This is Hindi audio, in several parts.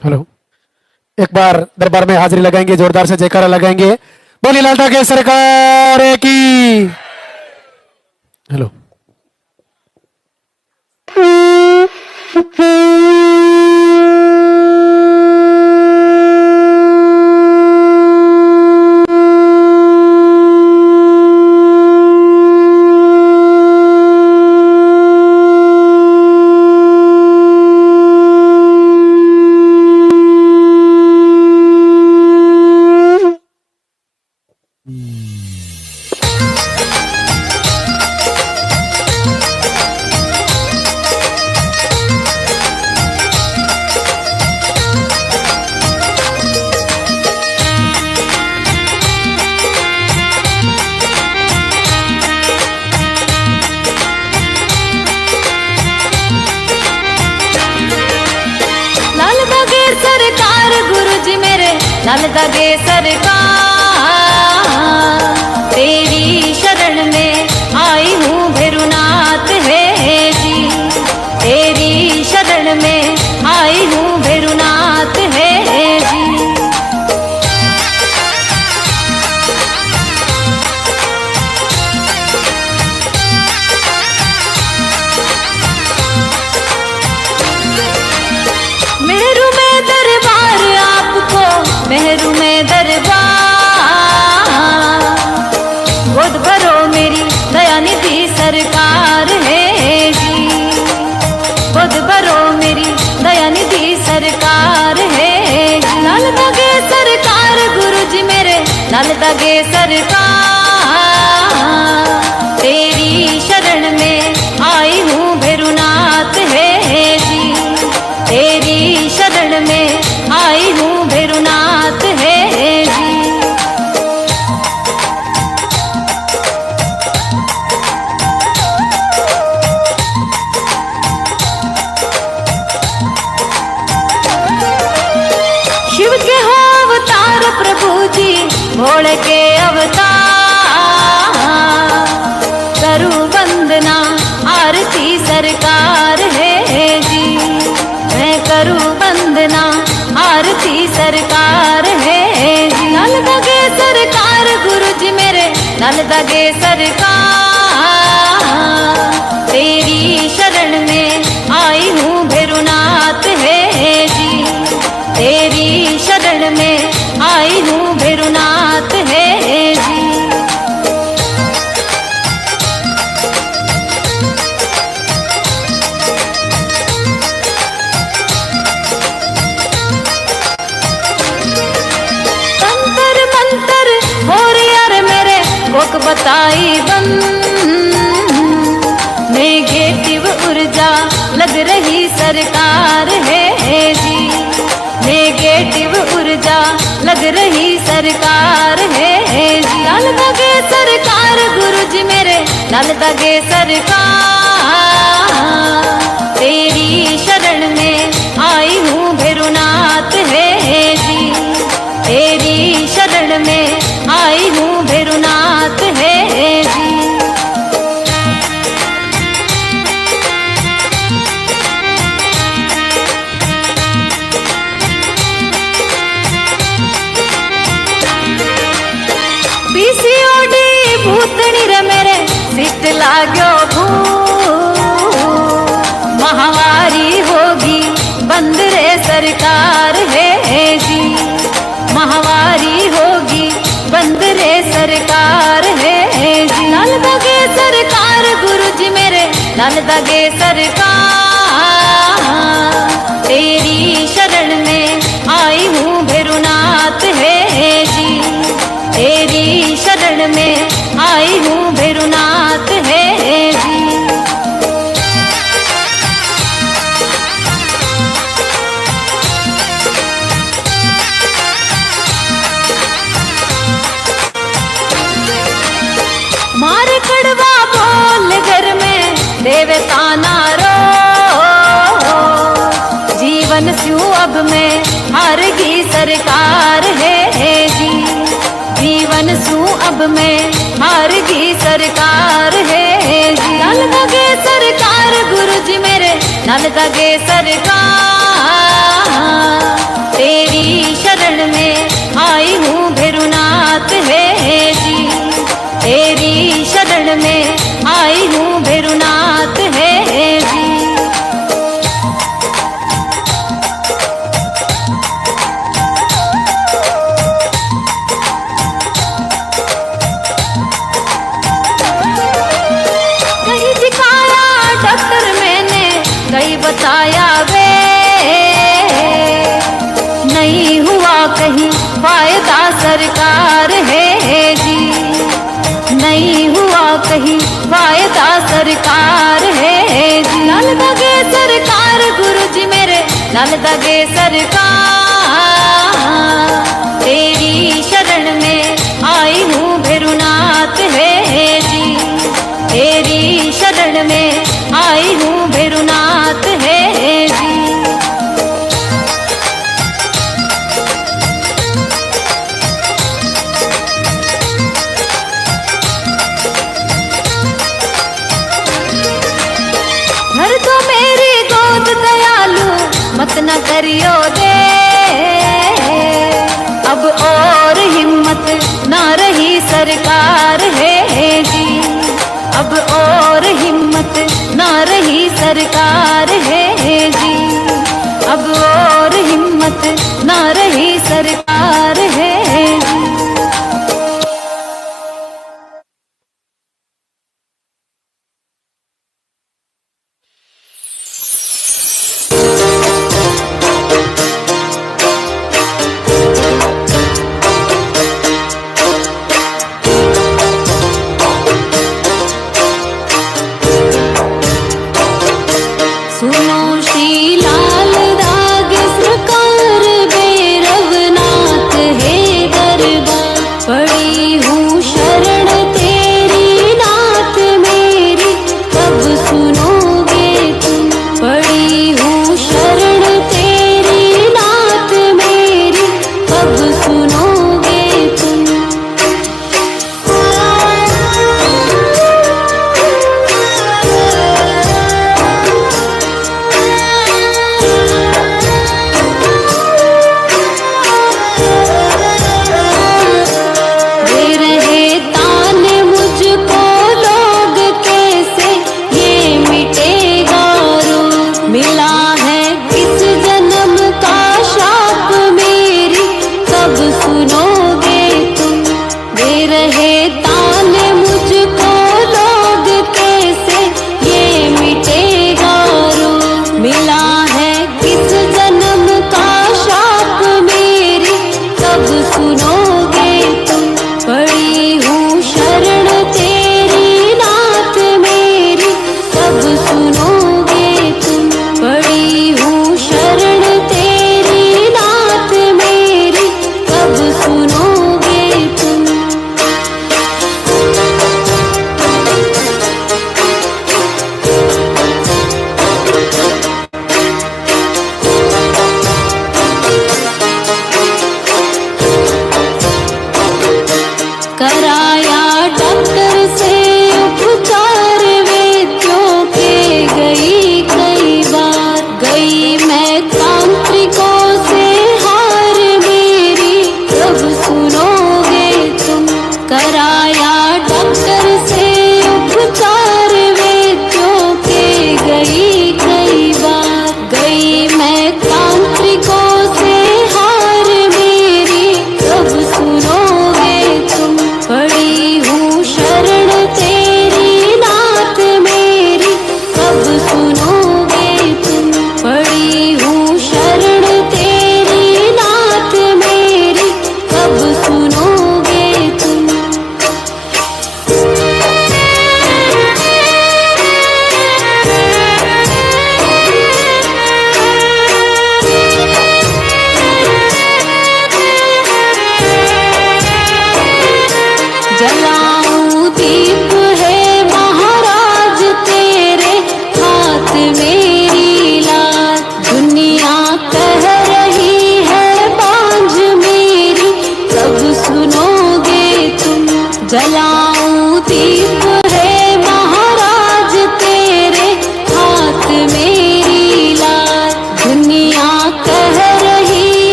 हेलो, एक बार दरबार में हाजिरी लगाएंगे, जोरदार से जयकारा लगाएंगे। बोली लालता के सरकार की। हेलो, लाल दागे सरकार, तेरी शरण में आई हूँ भैरुनाथ है जी। तेरी शरण में आई हूँ भैरुनाथ है जी। मेरू में दरबार आपको, मेहरू में दरबार, गोद भरो मेरी दयानिधि सरकार है जी। गोद भरो मेरी दयानिधि सरकार है जी। लाल दागे सरकार गुरु जी मेरे, लाल दागे सरकार, तेरी शरण में आई हूँ भैरुनाथ है जी। तेरी शरण में आई हूँ भैरुनाथ है जी। शिव के हो अवतार प्रभु जी, भोले के अवतार, करूं वंदना आरती सरकार है जी। मैं करूं वंदना आरती सरकार है जी। लाल दागे सरकार गुरु जी मेरे, लाल दागे सरकार, तेरी शरण में आई हूँ भैरुनाथ है जी। तेरी शरण में आई हूँ भैरुनाथ है जी। तंत्र मंत्र और यार मेरे कोक बताई बंद, नेगेटिव ऊर्जा लग रही सरकार है जी। नेगेटिव ऊर्जा लग रही सरकार है जी। लाल दागे सरकार गुरु जी मेरे, लाल दागे सरकार, तेरी शरण में आई हूँ भैरुनाथ है जी। तेरी शरण में आई हूँ भैरुनाथ है जी। पीसीओडी भूतनी रे मेरे, सिट लाग्यो भू, महावारी होगी बंद रे सरकार है जी। महावारी होगी बंद रे सरकार है जी। लाल दागे सरकार गुरु जी मेरे, लाल दागे सरकार, तेरी शरण में आई हूँ भैरुनाथ है जी। तेरी शरण में आई हूँ भैरुनाथ है जी। मारे कड़वा बोल घर में देवता नारो, जीवन स्यू अब में हार गई सरकार है जी। जीवन सू अब में हार गई सरकार है जी। लाल दागे सरकार गुरु जी मेरे, न लगे सरकार, तेरी शरण में आई हूँ भैरुनाथ है जी, तेरी शरण में आई हूँ भैरुनाथ है जी। कहीं दिखाया डॉक्टर मैंने, कहीं बताया वे, नहीं हुआ कहीं फायदा सरकार है जी, नहीं हुआ कहीं फायदा सरकार है जी। लाल दगे सरकार गुरु जी मेरे, लाल दगे सरकार, तेरी शरण में आई हूँ भैरुनाथ है जी, तेरी शरण में आई हूँ भैरुनाथ है जी। भर दो मेरी गोद दयालु, मत न करियो दे, अब और हिम्मत ना रही सरकार है जी, अब और हिम्मत ना रही सरकार है जी, अब और हिम्मत ना रही सरकार है जी।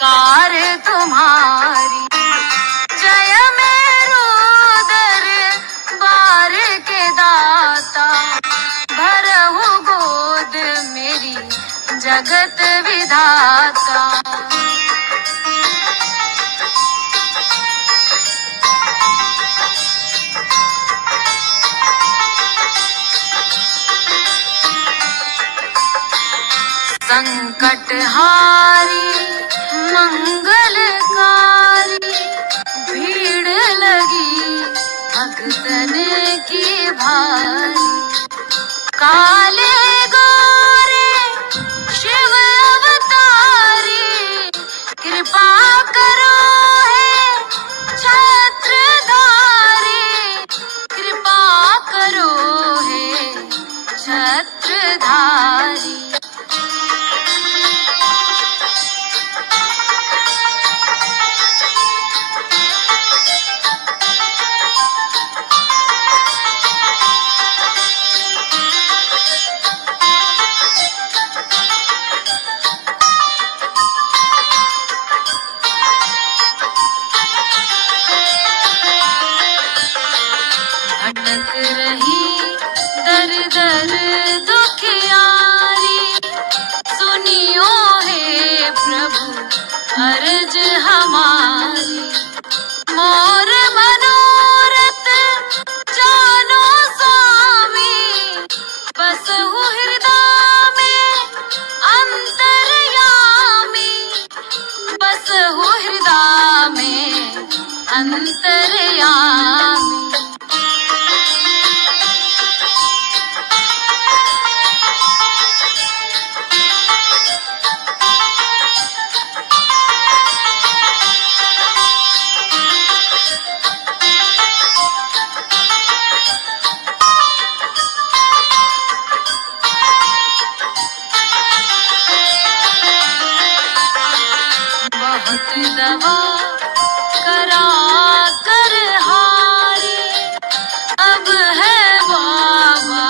सरकार तुम्हारी। जय मेरू दरबार के दाता, भरहु गोद मेरी जगत विधाता। संकटहारी मंगलकारी, भीड़ लगी भक्तन की भारी। काले गोरे शिव अवतारी, कृपा करो हे छत्रधारी। कृपा करो हे छत्रधारी। भटक रही दर दर दुखियारी, सुनियो हे प्रभु अर्ज हमारी। मोर मनोरथ जानो स्वामी, बसहु हृदय में अंतर्यामी। बसहु हृदय में अंतर्यामी। बहुत दवा करा कर हारी, अब है बाबा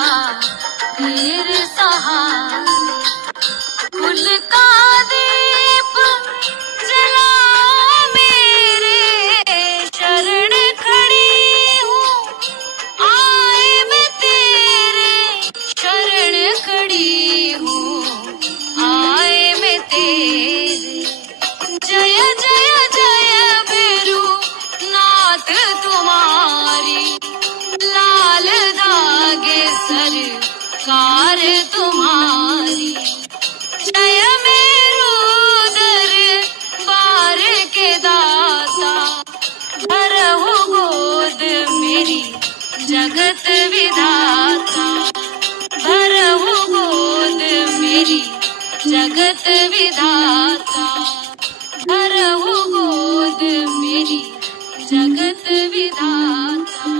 तेरे सहारे। कुल का दीप जलाओ मेरे, शरण खड़ी हूँ आए मैं तेरे। शरण खड़ी हूँ आए मैं तेरे। जय जय जय बेरू नाथ तुम्हारी, लाल धागे सरकार तुम्हारी। जय मेरू दरबार के दाता, भरहु गोद मेरी जगत विधाता। भरहु गोद मेरी जगत विधाता। भरहु गोद मेरी जगत विधाता।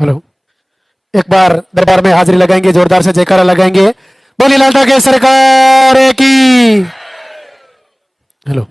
हेलो, एक बार दरबार में हाजिरी लगाएंगे, जोरदार से जयकारा लगाएंगे। बोली लालटा के सरकार की। हेलो,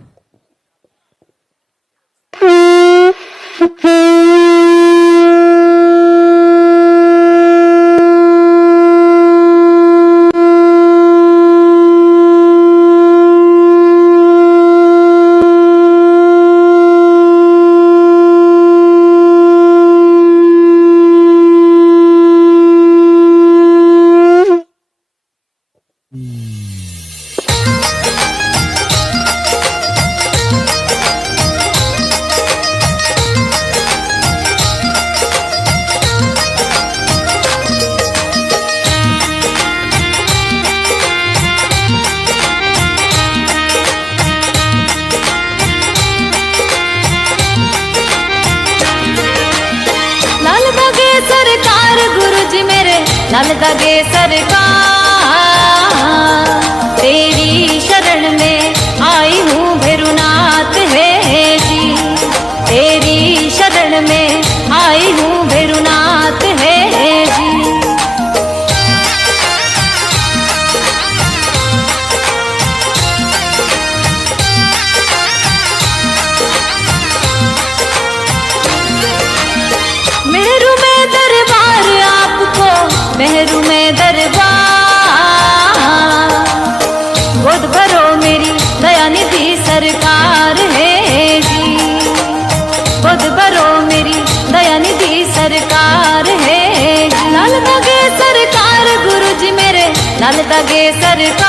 लाल दागे सरकार, तेरी शरण में आई हूँ भैरुनाथ है जी, तेरी शरण में आई हूँ भैरुनाथ है जी। मेरू में दरबार आपको, मेहरू में दरबार, गोद भरो मेरी दया निधि सरकार है जी, गोद भरो मेरी दया निधि सरकार है जी। लाल दागे सरकार गुरु जी मेरे, लाल दागे सरकार,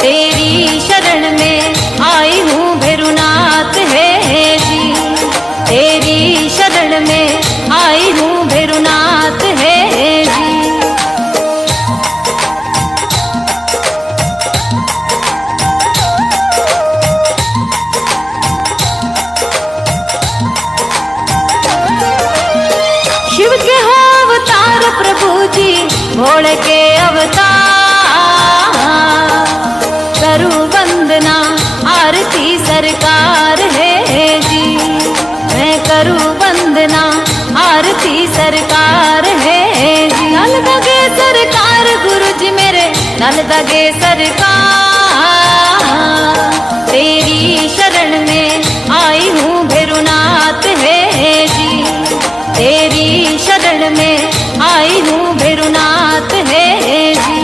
तेरी शरण में आई हूँ भैरुनाथ है जी, तेरी शरण में आई हूँ भैरुनाथ है जी। शिव के हो अवतार प्रभु जी, भोले के अवतार, करूँ वंदना आरती सरकार है जी, मैं करूँ वंदना आरती सरकार है जी। लाल दागे सरकार गुरु जी मेरे, लाल दागे सरकार, तेरी शरण में आई हूँ भैरुनाथ है जी, तेरी शरण में आई हूँ भैरुनाथ है जी।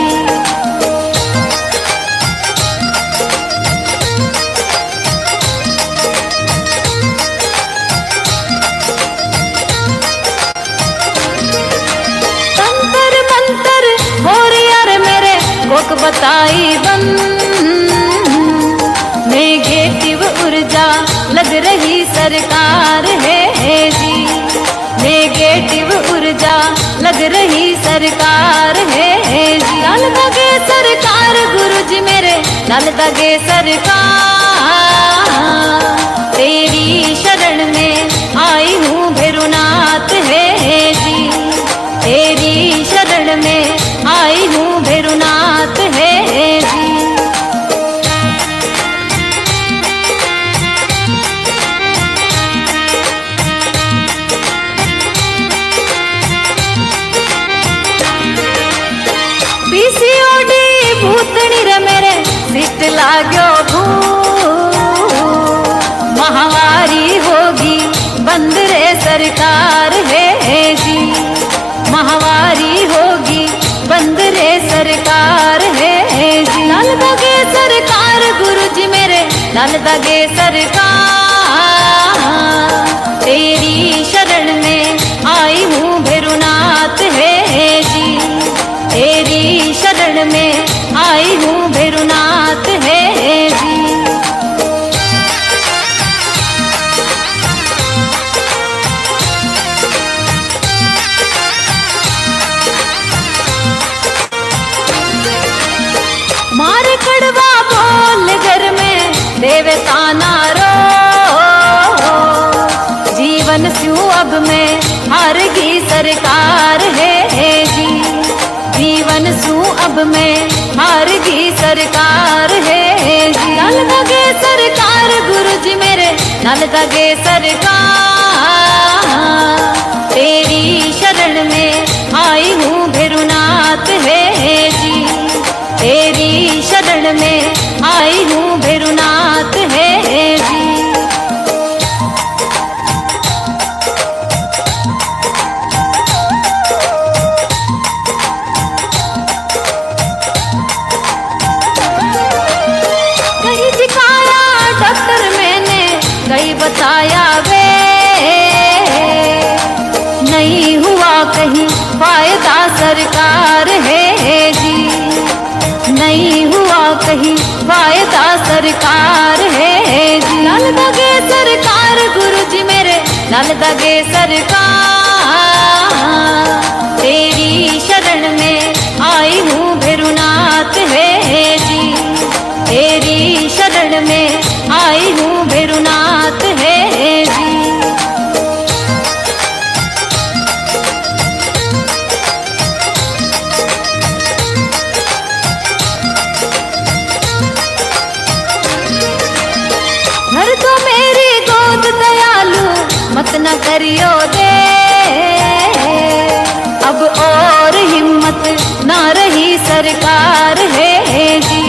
कोक बताई बन, नेगेटिव ऊर्जा लग रही सरकार है जी, नेगेटिव ऊर्जा लग रही सरकार है जी। लाल दागे सरकार गुरु जी मेरे, लाल दागे सरकार, तेरी शरण में आई हूँ भैरुनाथ है जी, तेरी शरण में आई हूँ भैरुनाथ है जी। पीसीओडी भूतनी रे मेरे, सिट लाग्यो भू, महावारी होगी बंद रे सरकार है जी, महावारी होगी बंद रे सरकार है जी। लाल दागे सरकार गुरु जी मेरे, लाल दागे सरकार, तेरी शरण में आई हूँ भैरुनाथ है जी, तेरी शरण में आई हूँ भैरुनाथ है जी। मारे कड़वा बोल घर में देवता नारो, जीवन स्यू अब में हार की सरकार है जी, जीवन सू अब में हार की सरकार है जी। लाल दागे सरकार गुरु जी मेरे, न लगे सरकार, तेरी शरण में आई हूँ भैरुनाथ है जी, तेरी शरण में आई हूँ भैरुनाथ है जी। कहीं दिखाया डॉक्टर मैंने, कहीं बताया वे, नहीं हुआ कहीं फायदा सरकार है जी, नहीं हुआ कहीं फायदा सरकार है जी। लाल दगे सरकार गुरु जी मेरे, लाल दगे सरकार, तेरी शरण में आई हूँ भैरुनाथ है जी, तेरी शरण में आई हूँ भैरुनाथ है जी। भर दो मेरी गोद दयालु, मत न करियो दे, अब और हिम्मत ना रही सरकार है जी,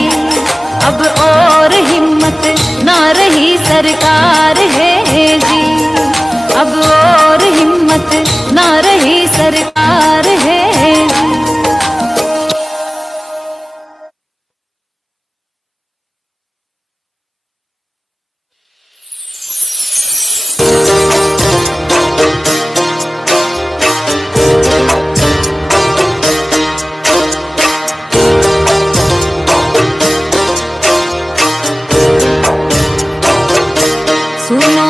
अब और हिम्मत ना रही सरकार है जी, अब और हिम्मत ना रही सरकार है जी। सुनो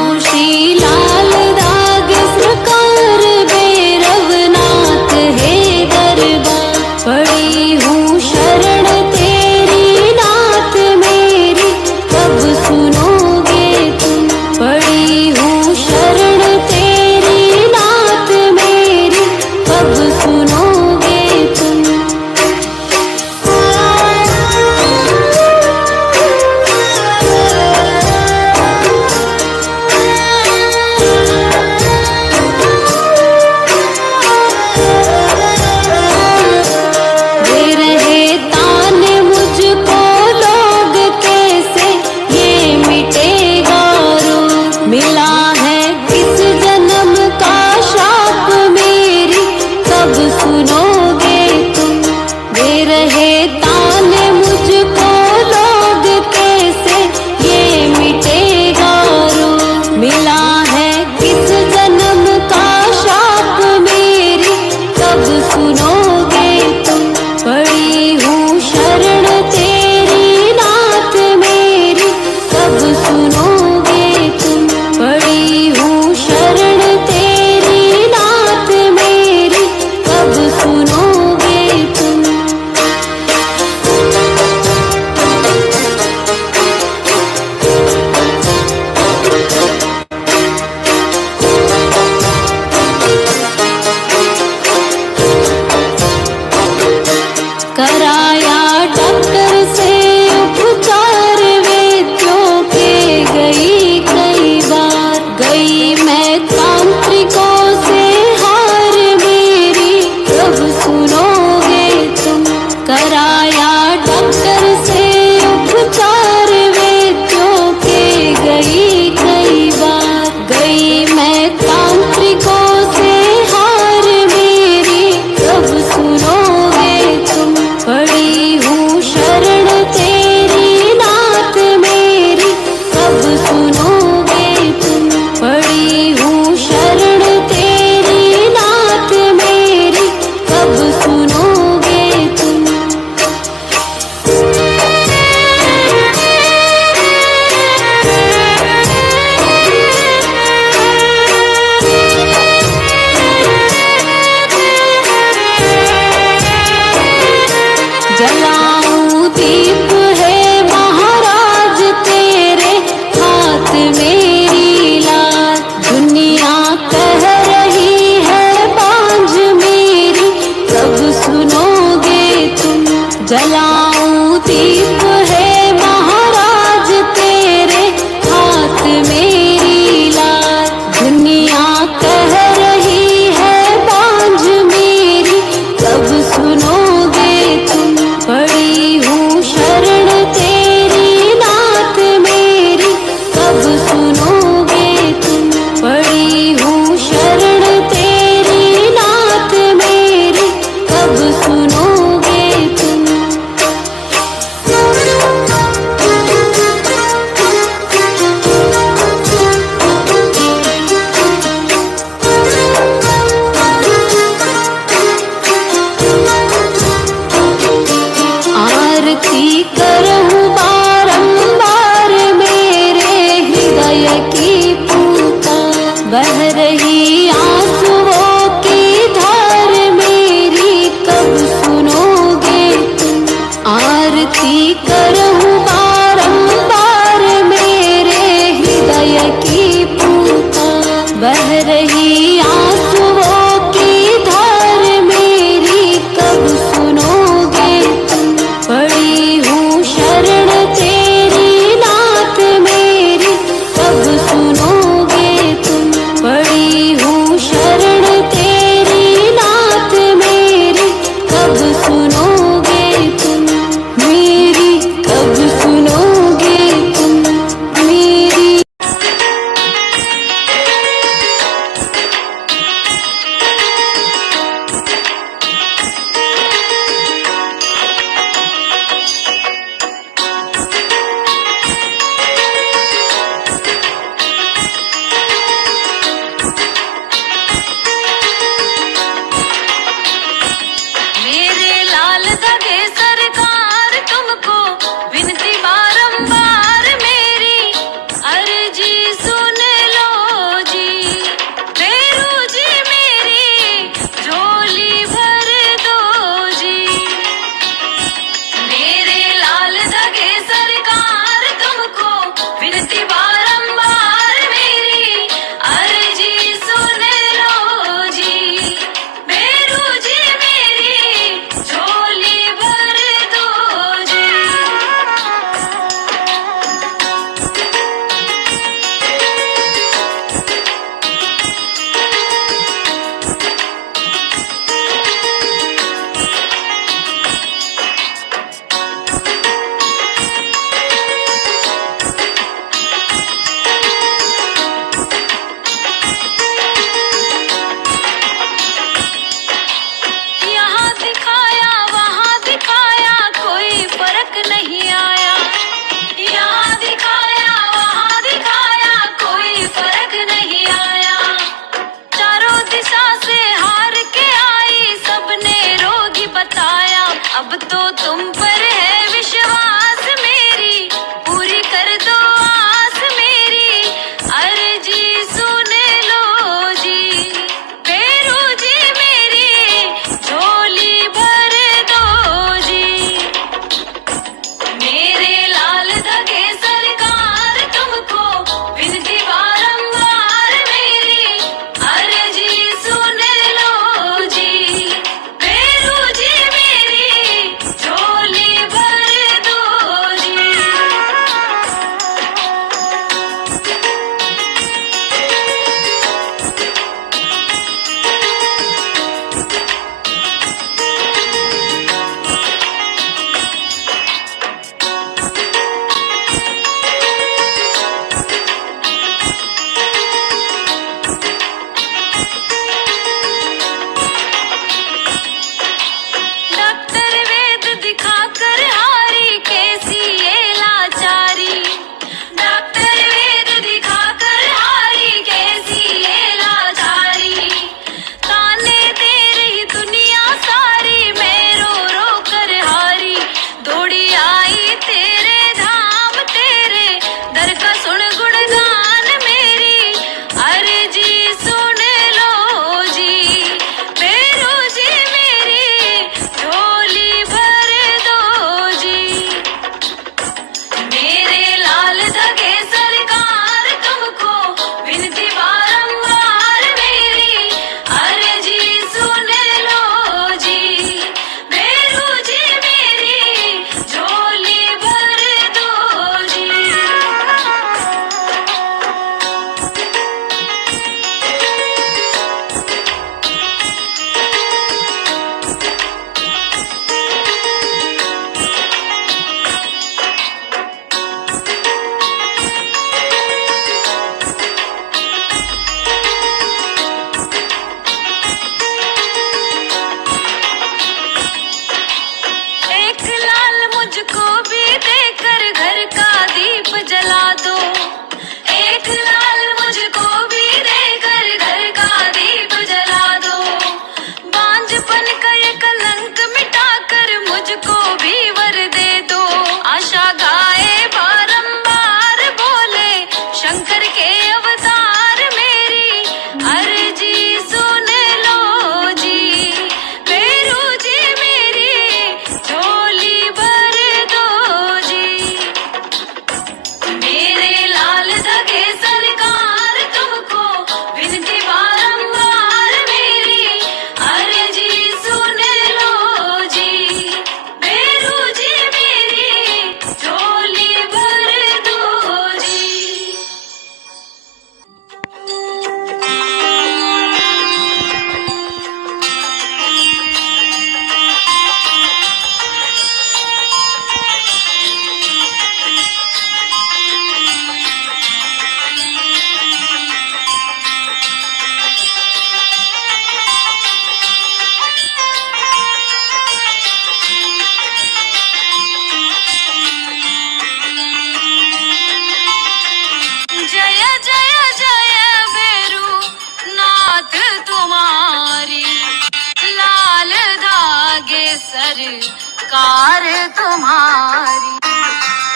कार तुम्हारी।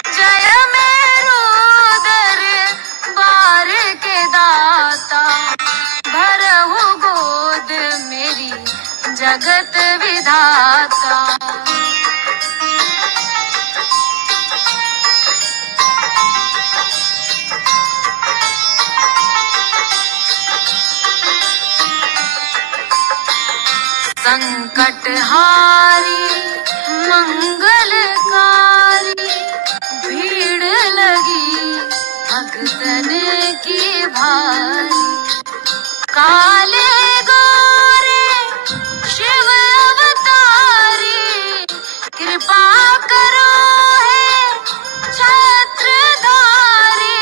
जय मेरू दरबार के दाता, भरहु गोद मेरी जगत विधाता। संकटहारी मंगलकारी, भीड़ लगी भक्तन की भारी। काले गोरे शिव अवतारी, कृपा करो हे छत्रधारी।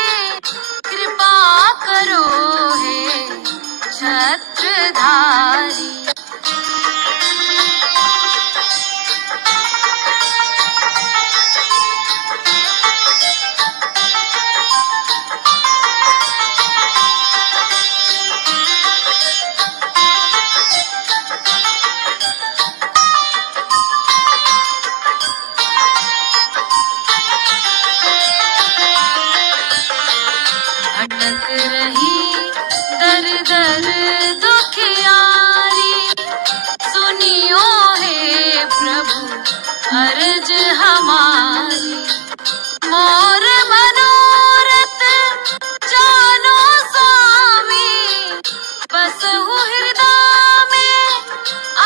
कृपा करो हे छत्रधारी। भटक रही दर दर दुखियारी, सुनियो हे प्रभु अर्ज हमारी। मोर मनोरथ जानो स्वामी, बसहु हृदय में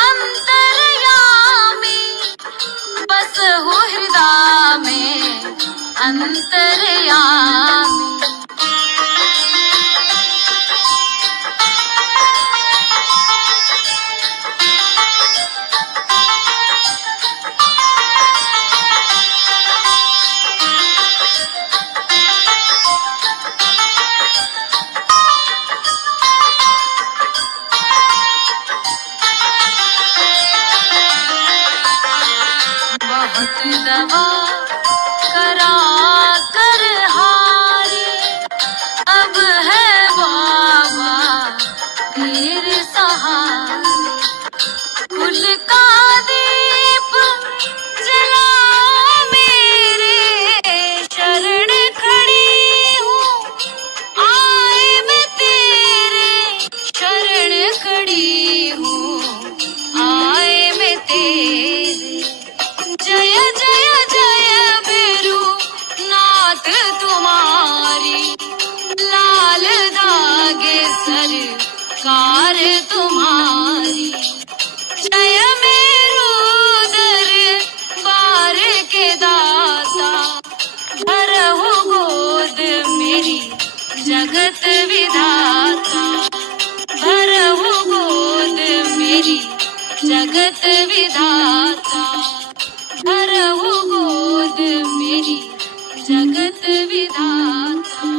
अंतर्यामी। बसहु हृदय में अंतर्यामी। बहुत दवा करा कर हारी, अब है बाबा तेर सहारे। कुल का दीप जला मेरे, शरण खड़ी हूँ आए मैं तेरे। शरण खड़ी हूँ आए मैं तेरे। जय जय जय भैरू नाथ तुम्हारी, लाल धागे सरकार तुम्हारी। जय मेरू दरबार के दाता, भरहु गोद मेरी जगत विधाता। भरहु गोद मेरी जगत विधाता। भरहु गोद मेरी जगत विधाता।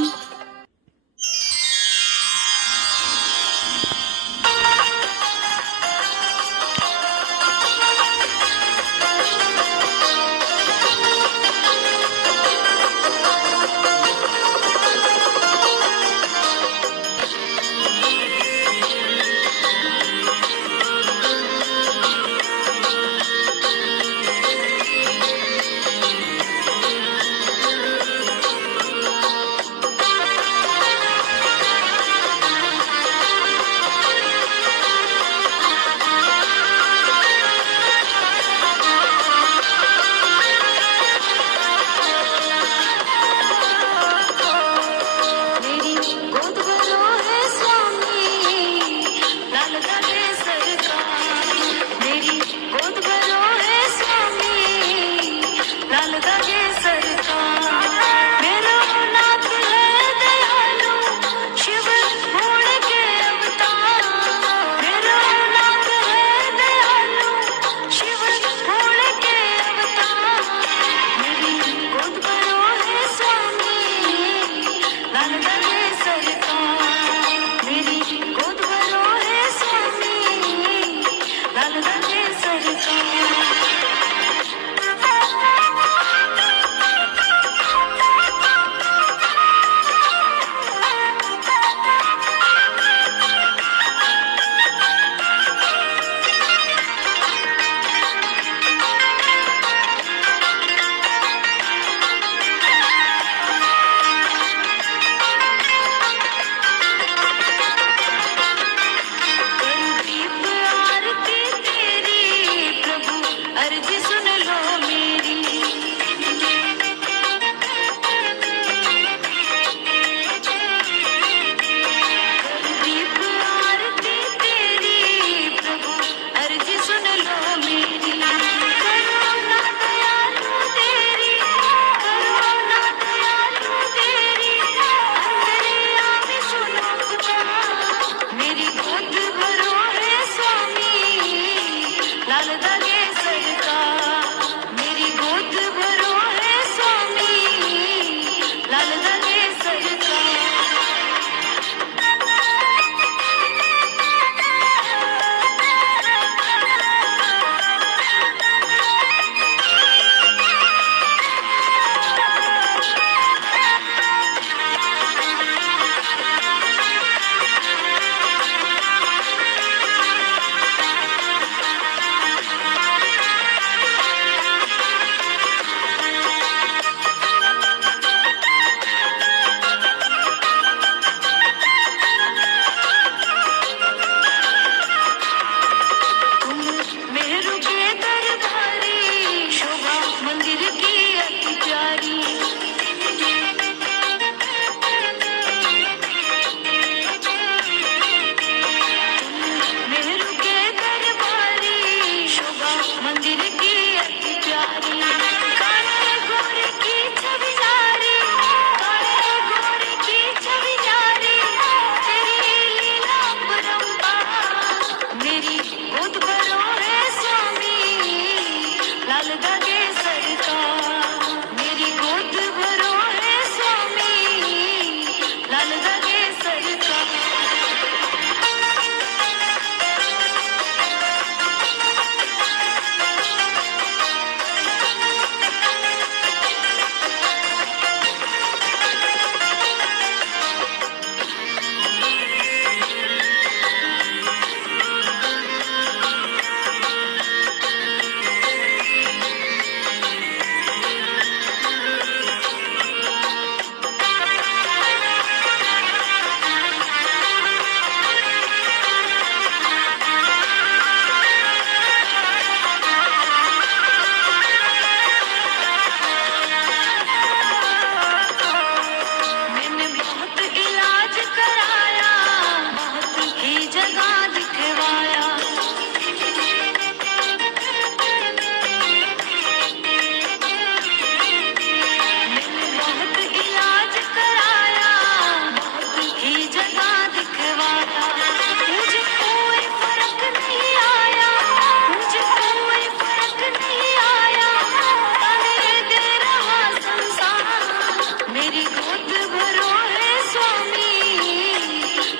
मेरी गोद भरो है स्वामी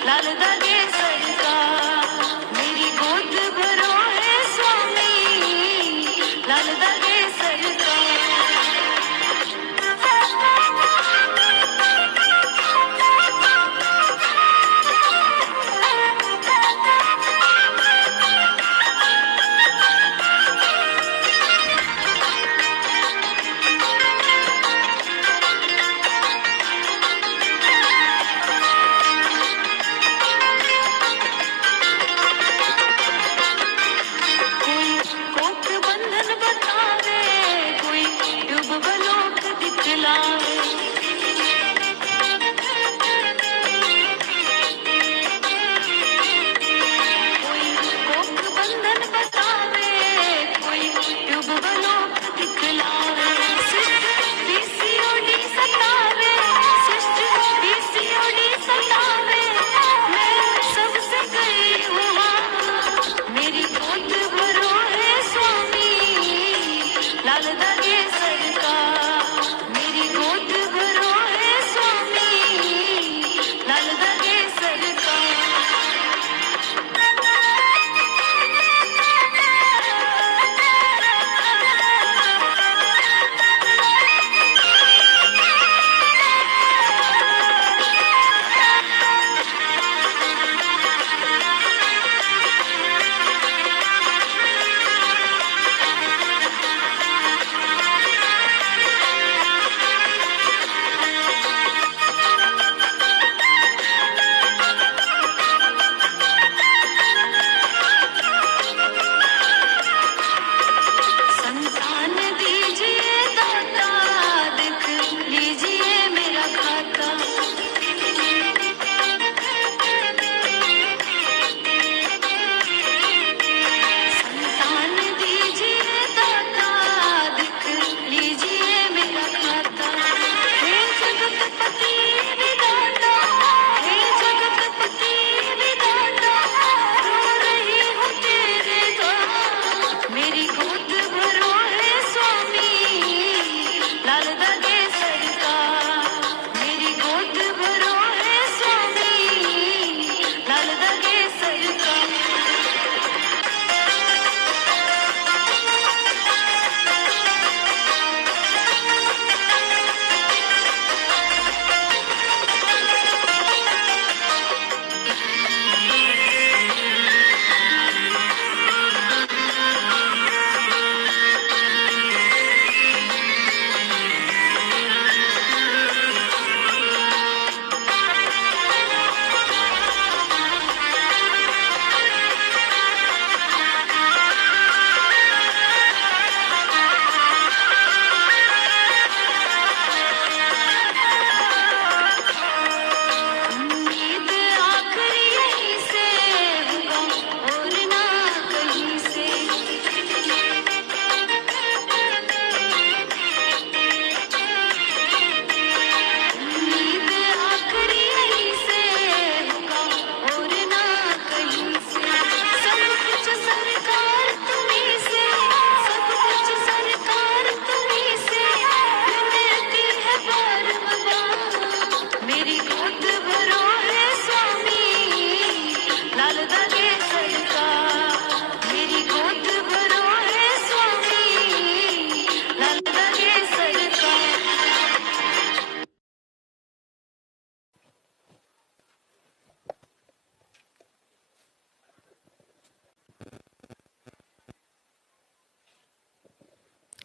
लाल दागे सरकार मेरी गोद भरो है स्वामी लाल दागे सरकार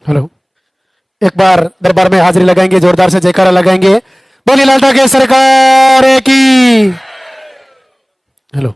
हेलो, एक बार दरबार में हाजिरी लगाएंगे, जोरदार से जयकारा लगाएंगे। बोली लाल ठाकरे सरकार की। हेलो,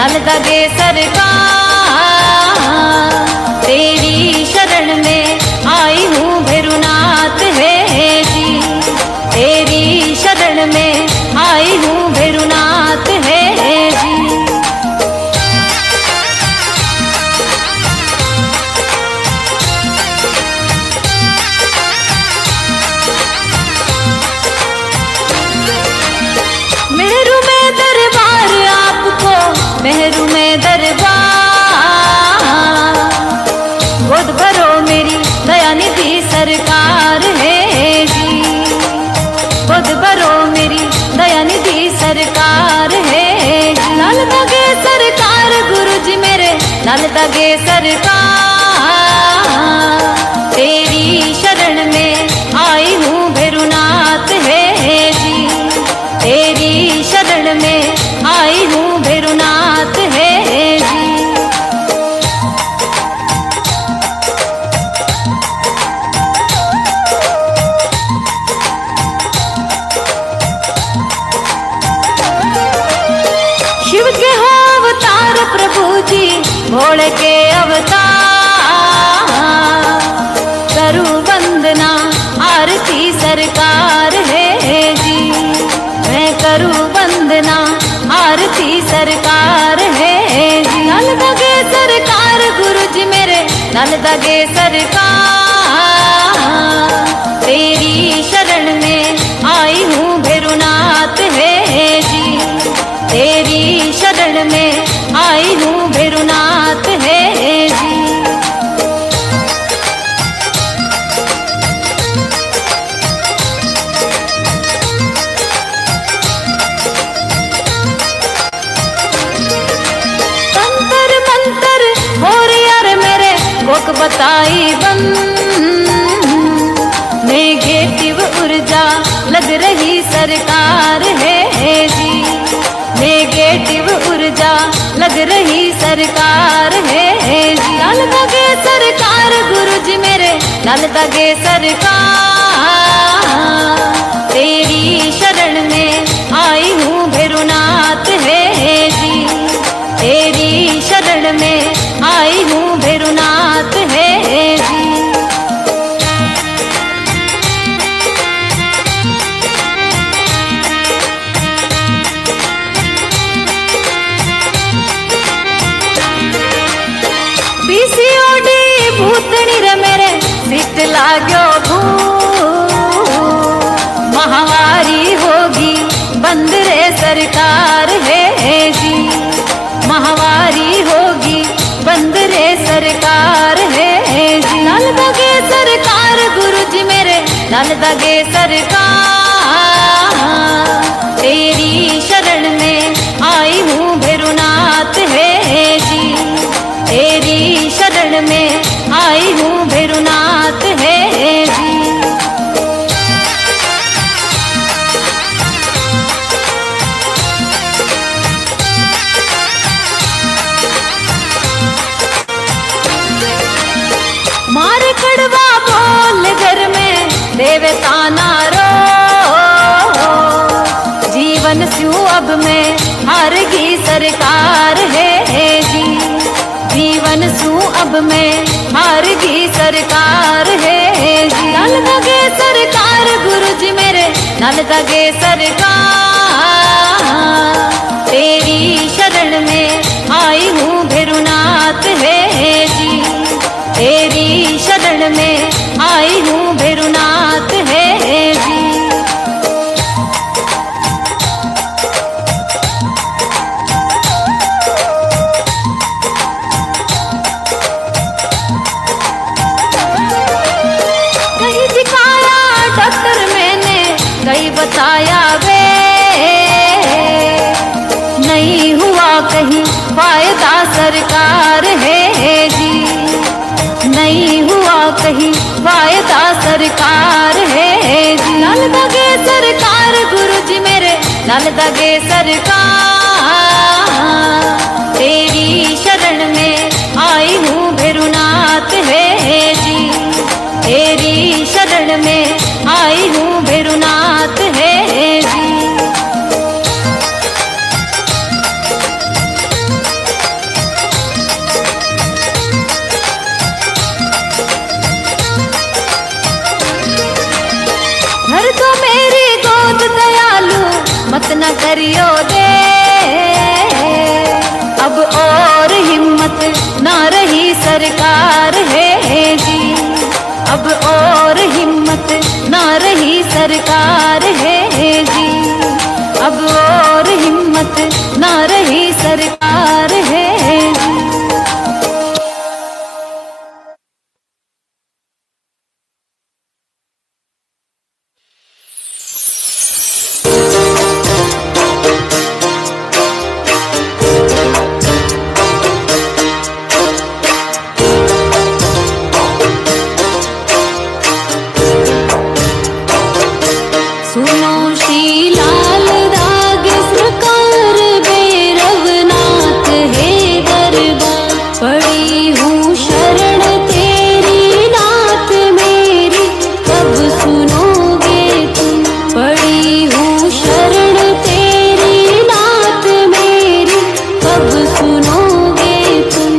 नल दगे सरकार, तेरी शरण में आई हूँ भैरुनाथ है जी, तेरी शरण में आई हूँ भैरुनाथ है जी। मेरू में दरबार आपको, मेहरू में दरबार, गोद भरो मेरी दया निधि सरकार है जी, गोद भरो मेरी दया निधि सरकार है जी। लाल दगे सरकार गुरु जी मेरे, लाल दगे सरकार, तेरी शरण में आई हूँ भैरुनाथ है जी, तेरी शरण में आई हूँ भैरुनाथ है जी। शिव के हो अवतार प्रभु जी, भोले के अवतार, करूं वंदना आरती सरकार है जी, मैं करूं वंदना आरती सरकार है जी। नल दगे सरकार गुरु जी मेरे, नल दगे सरकार, तेरी शरण में आई हूँ भैरुनाथ है जी, तेरी शरण में आई हूँ भैरुनाथ है जी। तंतर मंतर हो यार मेरे कोक बताई बन, नेगेटिव ऊर्जा लग रही सरकार है जी, नेगेटिव ऊर्जा लग रही सरकार है जी। लाल दगे सरकार गुरु जी मेरे, लाल दगे सरकार, तेरी शरण में आई हूँ भैरुनाथ है जी, तेरी शरण में आई हूँ भैरुनाथ है जी। पीसीओडी भूतनी रे मेरे सिट लाग्यो भू, महामारी होगी बंद रे सरकार है जी, महामारी होगी बंद रे सरकार है जी। लाल दगे सरकार गुरु जी मेरे, लाल दगे सरकार, तेरी शरण में आई हूँ भैरुनाथ है जी, तेरी शरण में आई हूँ भैरुनाथ है जी। मार कड़वा बोल घर में देवता नारो, जीवन स्यू अब में हार गई सरकार है जी, जीवन सू अब में हार गई सरकार है जी। नल दगे सरकार गुरु जी मेरे, नल दगे सरकार, तेरी शरण में आई हूँ भैरुनाथ है जी, तेरी शरण में आई हूँ भैरुनाथ है जी। कहीं दिखाया डॉक्टर मैंने, कहीं बताया वे, नहीं हुआ कहीं फायदा सरकार है जी, नहीं हुआ कहीं फायदा सरकार है जी। लाल दगे सरकार गुरु जी मेरे, लाल दगे सरकार, तेरी शरण में आई हूँ भैरुनाथ है जी, तेरी शरण में आई हूँ भैरुनाथ है जी। न करियो दे, अब और हिम्मत ना रही सरकार है जी, अब और हिम्मत ना रही सरकार है जी, अब और हिम्मत ना रही सरकार है जी। सुनो श्री लाल दाग सरकार भैरवनाथ है दरबार, पड़ी हूँ शरण तेरी नाथ मेरी, कब सुनोगे तुम, पड़ी हूँ शरण तेरी नाथ मेरी, कब सुनोगे तुम।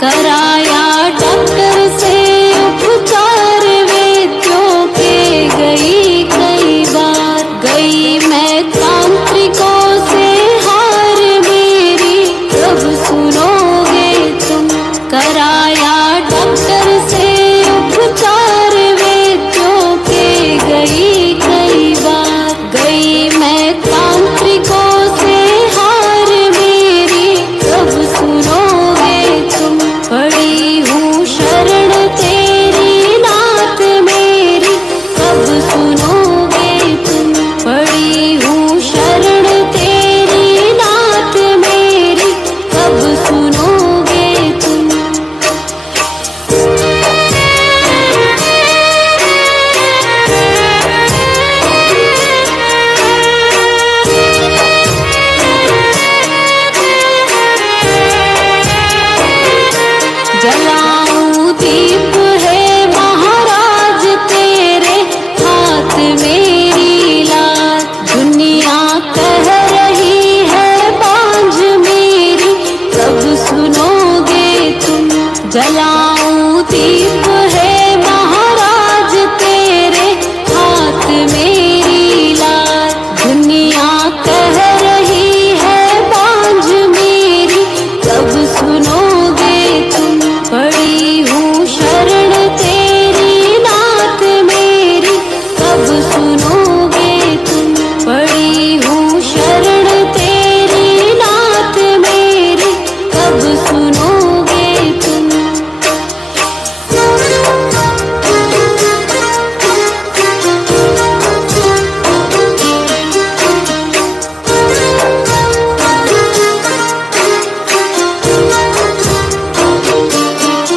कराया डॉक्टर से उपचार वैद्यों के गई कई बार, गई मैं तांत्रिकों से हार मेरी, कब सुनोगे तुम। कराया डॉक्टर से उपचार वैद्यों के गई कई बार, गई मैं तांत्रिकों से हार मेरी, कब सुनोगे तुम। पड़ी हूँ शरण तेरी नाथ मेरी, कब सुनोगे तुम। पड़ी हूँ शरण तेरी नाथ मेरी, कब सुनोगे तुम। जलाऊं दीप है महाराज तेरे हाथ मेरी लाज, दुनिया कह रही है बांझ मेरी, कब सुनोगे तुम। जलाऊं दीप है महाराज तेरे हाथ मेरी लाज, दुनिया कह रही है बांझ मेरी, कब सुनोगे तुम। पड़ी हूँ शरण तेरी नाथ मेरी, कब सुनोगे तुम। पड़ी हूँ शरण तेरी नाथ मेरी, कब सुनोगे तुम।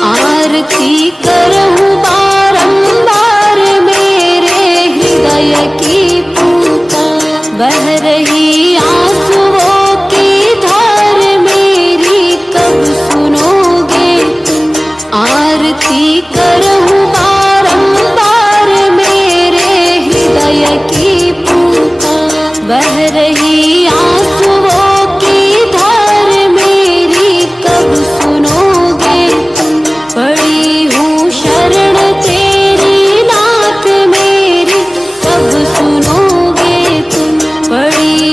आरती करहूँ बारंबार मेरे हृदय की पुकार, बह रही आंसुओं की धार मेरी, कब सुनोगे तुम। आरती करहूँ बारंबार मेरे हृदय की पुकार, बह रही आंसुओं की धार मेरी, कब सुनोगे तुम। पड़ी हूँ शरण तेरी नाथ मेरी, कब सुनोगे तुम। पड़ी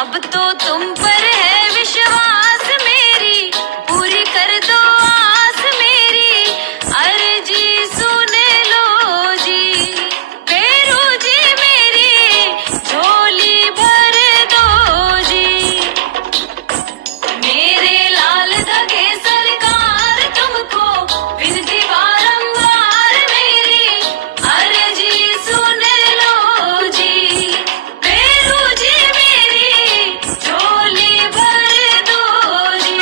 अब तो तुम पर है विश्वास मेरी, पूरी कर दो आस मेरी, अर्जी सुन लो जी। बेरू जी मेरी झोली भर दो जी। मेरे लाल धागे सरकार तुमको विनती बारंबार मेरी, अर्जी सुन लो जी। बेरू जी मेरी झोली भर दो जी।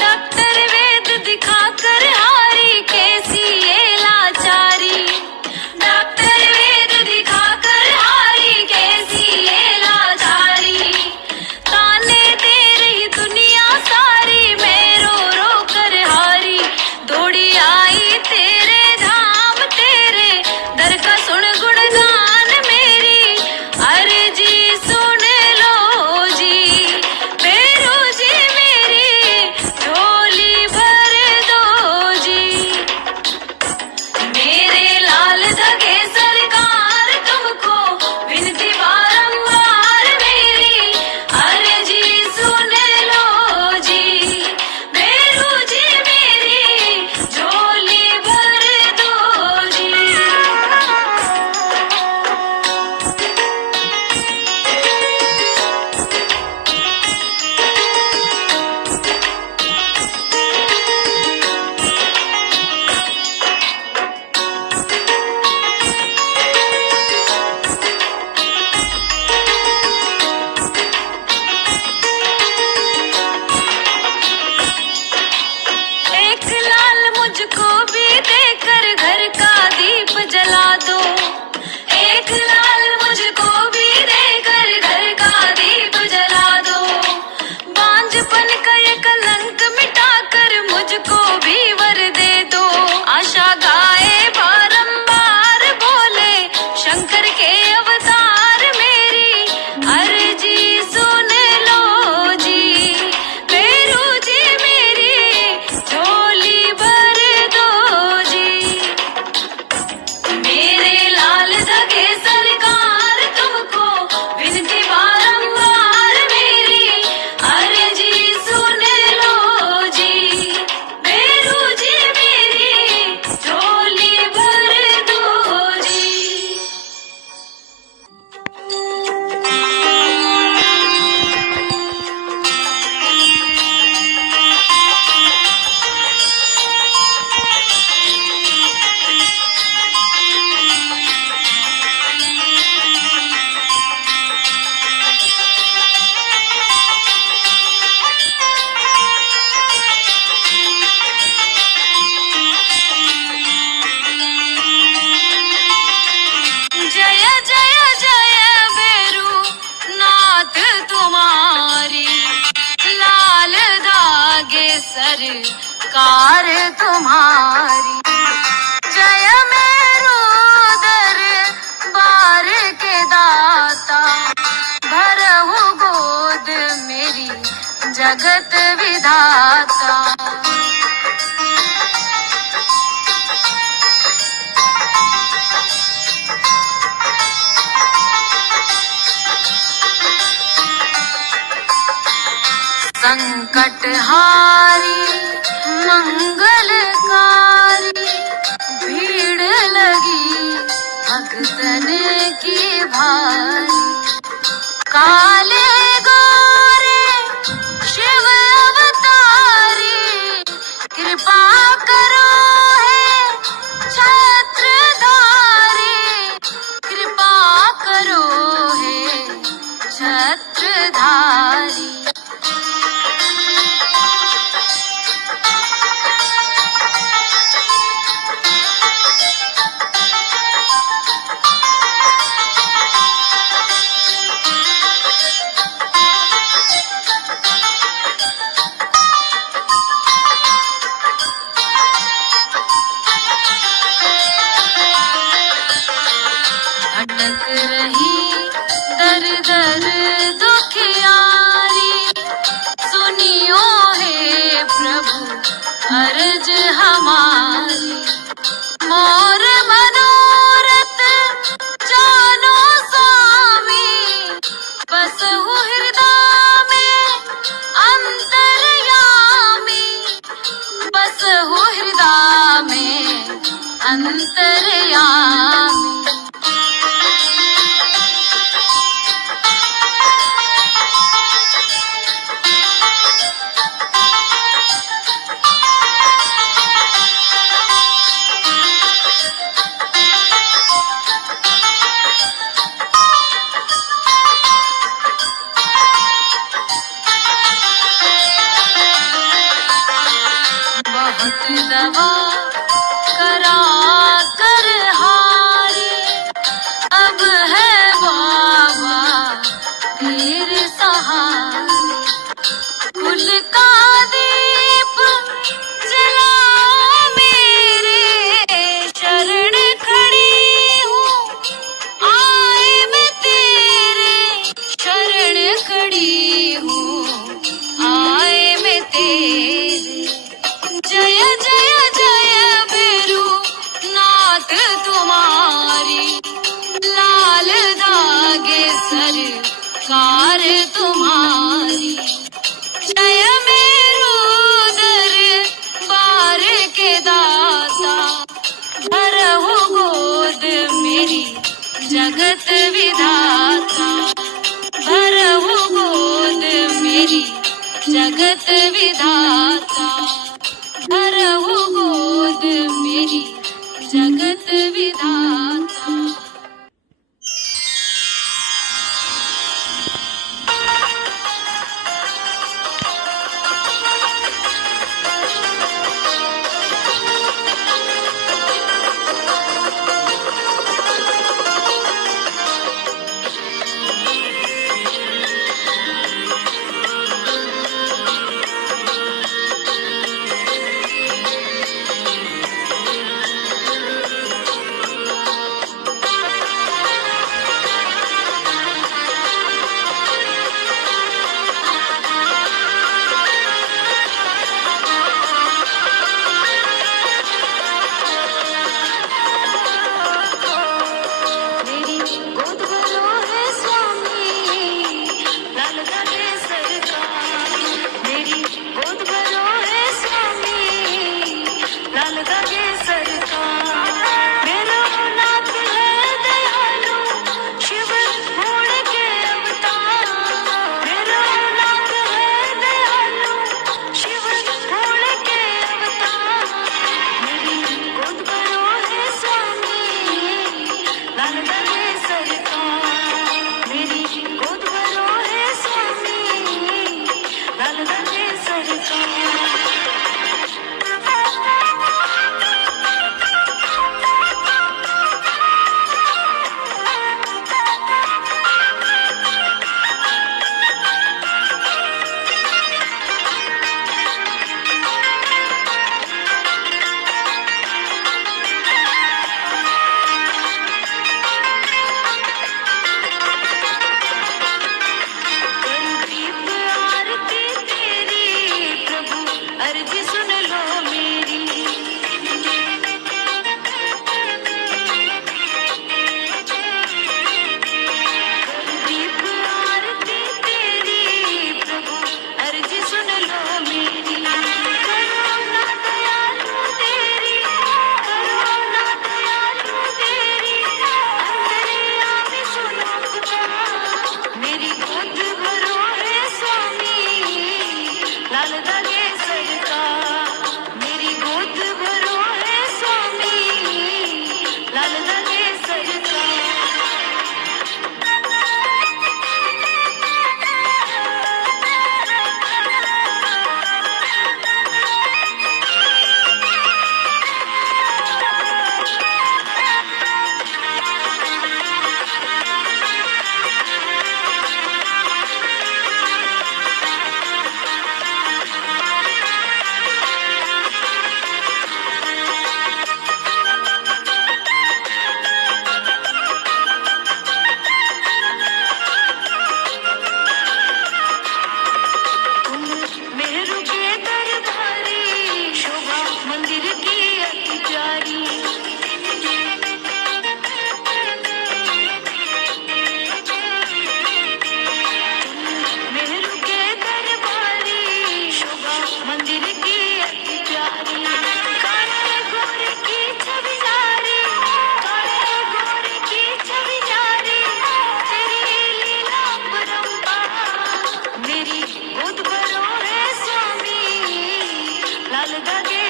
डॉक्टर वेद दिखाकर हारी कैसी ये लाचारी, डॉक्टर वेद दिखाकर हारी कैसी ये लाचारी। ताने दे रही दुनिया सारी, मैं रो रो कर हारी, दौड़ी आई तेरे धाम तेरे दर का सुन गुणगान मेरी, अर्जी सुन लो जी। बेरू जी मेरी झोली भर दो जी। मेरे लाल धागे सरकार तुमको विनती बारंबार मेरी, अर्जी सुन लो जी। बेरू जी मेरी झोली भर दो जी। एक लाल मुझको भी देकर घर का दीप जला दो, एक लाल मुझको भी देकर घर का दीप जला दो। बांझपन का ये कलंक मिटाकर मुझको भी वर दे दो, आशा गाए बारंबार बोले शंकर के अवतार मेरी, अर्जी सुन लो जी। बेरू जी मेरी झोली भर दो जी। मेरे लाल धागे सरकार तुमको विनती बारंबार मेरी, अर्जी सुन लो जी। बेरू जी मेरी झोली भर दो जी। जय जय जय बेरू नाथ तुम्हारी, लाल धागे सरकार तुम्हारी। जय मेरू दरबार के दाता, भरहु गोद मेरी जगत विधाता। संकट हारी मंगलकारी, भीड़ लगी भक्तन की भारी। काले गोरे शिव अवतारी, कृपा करो है छत्रधारी, कृपा करो है छत्रधारी। भटक रही दर दर दुखियारी, सुनियो हे प्रभु अर्ज हमारी। मोर मनोरथ जानो स्वामी, बसहु हृदय में अंतर्यामी, बसहु हृदय में अंतर्यामी। बहुत दवा करा कर हारे, अब है बाबा तेरे सहारे। कुल का दीप जलाओ मेरे, शरण खड़ी हूँ आए मैं तेरे, शरण खड़ी हूँ आए मैं तेरे। जय जय जय बेरू नाथ तुम्हारी, लाल धागे सरकार तुम्हारी। जय मेरू दरबार के दाता, भरहु गोद मेरी जगत विधाता, भरहु गोद मेरी जगत विधाता, भरहु गोद मेरी जगत विधाता। दगे